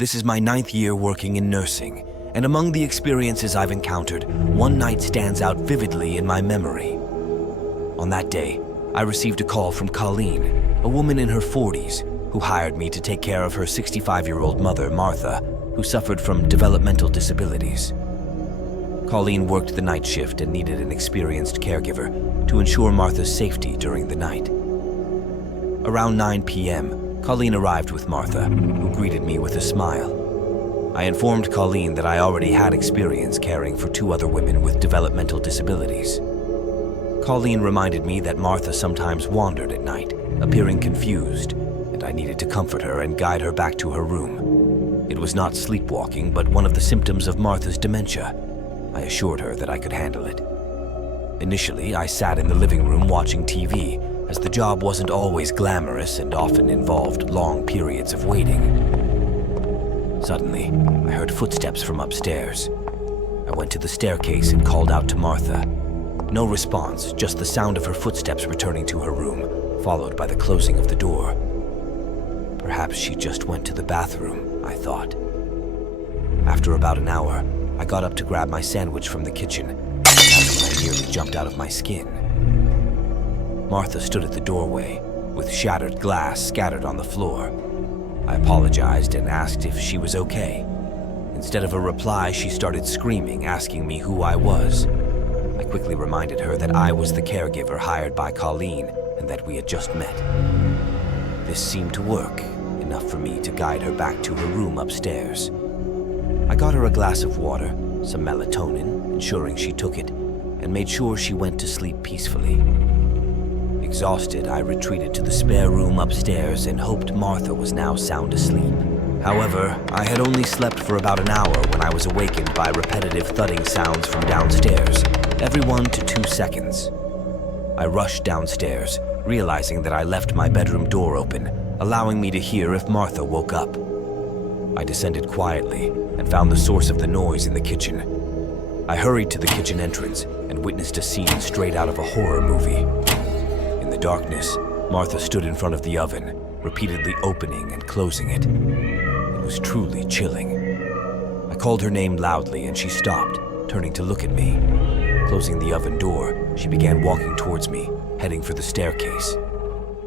This is my 9th year working in nursing, and among the experiences I've encountered, one night stands out vividly in my memory. On that day, I received a call from Colleen, a woman in her 40s, who hired me to take care of her 65-year-old mother, Martha, who suffered from developmental disabilities. Colleen worked the night shift and needed an experienced caregiver to ensure Martha's safety during the night. Around 9 p.m., Colleen arrived with Martha, who greeted me with a smile. I informed Colleen that I already had experience caring for 2 other women with developmental disabilities. Colleen reminded me that Martha sometimes wandered at night, appearing confused, and I needed to comfort her and guide her back to her room. It was not sleepwalking, but one of the symptoms of Martha's dementia. I assured her that I could handle it. Initially, I sat in the living room watching TV, as the job wasn't always glamorous and often involved long periods of waiting. Suddenly, I heard footsteps from upstairs. I went to the staircase and called out to Martha. No response, just the sound of her footsteps returning to her room, followed by the closing of the door. Perhaps she just went to the bathroom, I thought. After about an hour, I got up to grab my sandwich from the kitchen, and that's when I nearly jumped out of my skin. Martha stood at the doorway, with shattered glass scattered on the floor. I apologized and asked if she was okay. Instead of a reply, she started screaming, asking me who I was. I quickly reminded her that I was the caregiver hired by Colleen and that we had just met. This seemed to work, enough for me to guide her back to her room upstairs. I got her a glass of water, some melatonin, ensuring she took it, and made sure she went to sleep peacefully. Exhausted, I retreated to the spare room upstairs and hoped Martha was now sound asleep. However, I had only slept for about an hour when I was awakened by repetitive thudding sounds from downstairs, every 1 to 2 seconds. I rushed downstairs, realizing that I left my bedroom door open, allowing me to hear if Martha woke up. I descended quietly and found the source of the noise in the kitchen. I hurried to the kitchen entrance and witnessed a scene straight out of a horror movie. In the darkness, Martha stood in front of the oven, repeatedly opening and closing it. It was truly chilling. I called her name loudly and she stopped, turning to look at me. Closing the oven door, she began walking towards me, heading for the staircase.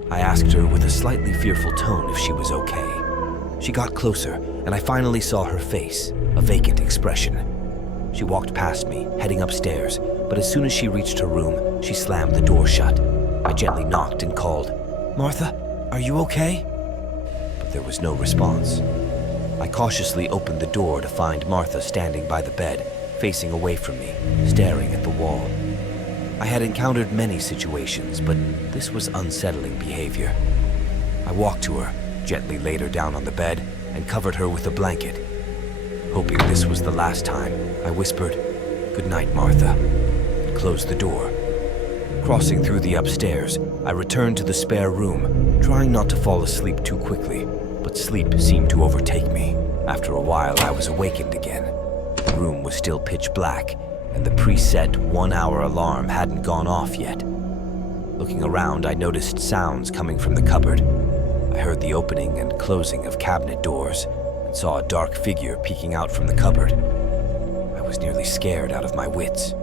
I asked her with a slightly fearful tone if she was okay. She got closer, and I finally saw her face, a vacant expression. She walked past me, heading upstairs, but as soon as she reached her room, she slammed the door shut. I gently knocked and called, "Martha, are you okay?" But there was no response. I cautiously opened the door to find Martha standing by the bed, facing away from me, staring at the wall. I had encountered many situations, but this was unsettling behavior. I walked to her, gently laid her down on the bed, and covered her with a blanket. Hoping this was the last time, I whispered, "Good night, Martha," and closed the door. Crossing through the upstairs, I returned to the spare room, trying not to fall asleep too quickly, but sleep seemed to overtake me. After a while, I was awakened again. The room was still pitch black, and the preset 1-hour alarm hadn't gone off yet. Looking around, I noticed sounds coming from the cupboard. I heard the opening and closing of cabinet doors and saw a dark figure peeking out from the cupboard. I was nearly scared out of my wits.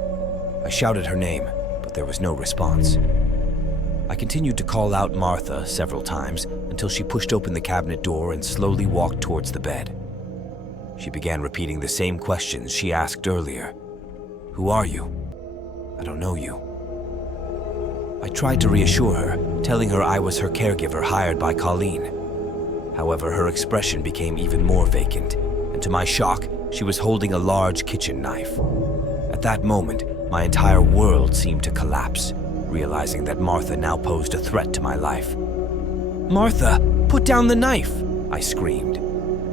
I shouted her name, but there was no response. I continued to call out Martha several times until she pushed open the cabinet door and slowly walked towards the bed. She began repeating the same questions she asked earlier. "Who are you?" "I don't know you." I tried to reassure her, telling her I was her caregiver hired by Colleen. However, her expression became even more vacant, and to my shock, she was holding a large kitchen knife. At that moment, my entire world seemed to collapse, realizing that Martha now posed a threat to my life. "Martha, put down the knife!" I screamed.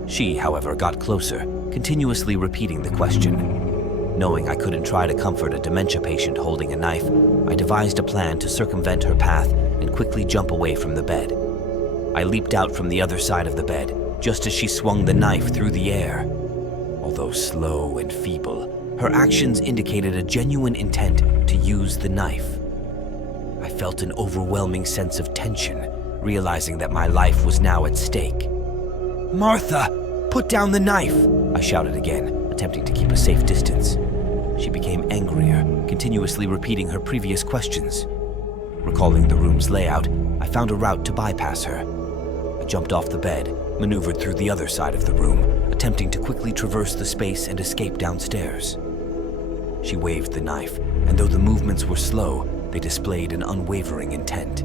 She, however, got closer, continuously repeating the question. Knowing I couldn't try to comfort a dementia patient holding a knife, I devised a plan to circumvent her path and quickly jump away from the bed. I leaped out from the other side of the bed, just as she swung the knife through the air. Although slow and feeble, her actions indicated a genuine intent to use the knife. I felt an overwhelming sense of tension, realizing that my life was now at stake. "Martha, "Put down the knife!" I shouted again, attempting to keep a safe distance. She became angrier, continuously repeating her previous questions. Recalling the room's layout, I found a route to bypass her. I jumped off the bed, maneuvered through the other side of the room, attempting to quickly traverse the space and escape downstairs. She waved the knife, and though the movements were slow, they displayed an unwavering intent.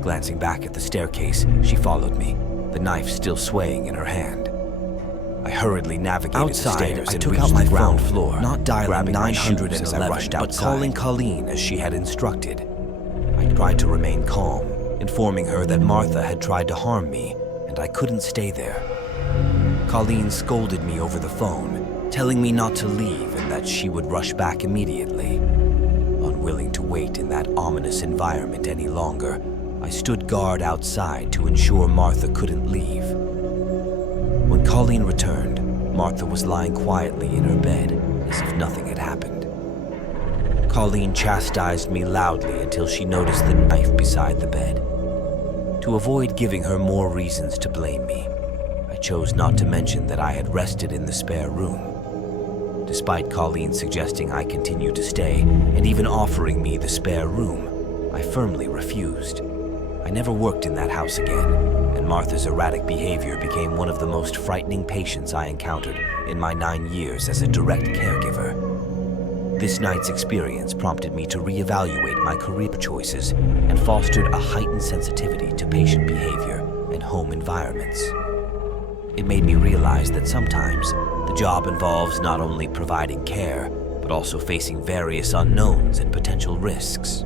Glancing back at the staircase, she followed me, the knife still swaying in her hand. I hurriedly navigated the stairs and reached the ground floor, not dialing 900 as I rushed outside, but calling Colleen as she had instructed. I tried to remain calm, informing her that Martha had tried to harm me, and I couldn't stay there. Colleen scolded me over the phone, telling me not to leave and that she would rush back immediately. Unwilling to wait in that ominous environment any longer, I stood guard outside to ensure Martha couldn't leave. When Colleen returned, Martha was lying quietly in her bed, as if nothing had happened. Colleen chastised me loudly until she noticed the knife beside the bed. To avoid giving her more reasons to blame me, I chose not to mention that I had rested in the spare room. Despite Colleen suggesting I continue to stay, and even offering me the spare room, I firmly refused. I never worked in that house again, and Martha's erratic behavior became one of the most frightening patients I encountered in my 9 years as a direct caregiver. This night's experience prompted me to reevaluate my career choices and fostered a heightened sensitivity to patient behavior and home environments. It made me realize that sometimes the job involves not only providing care, but also facing various unknowns and potential risks.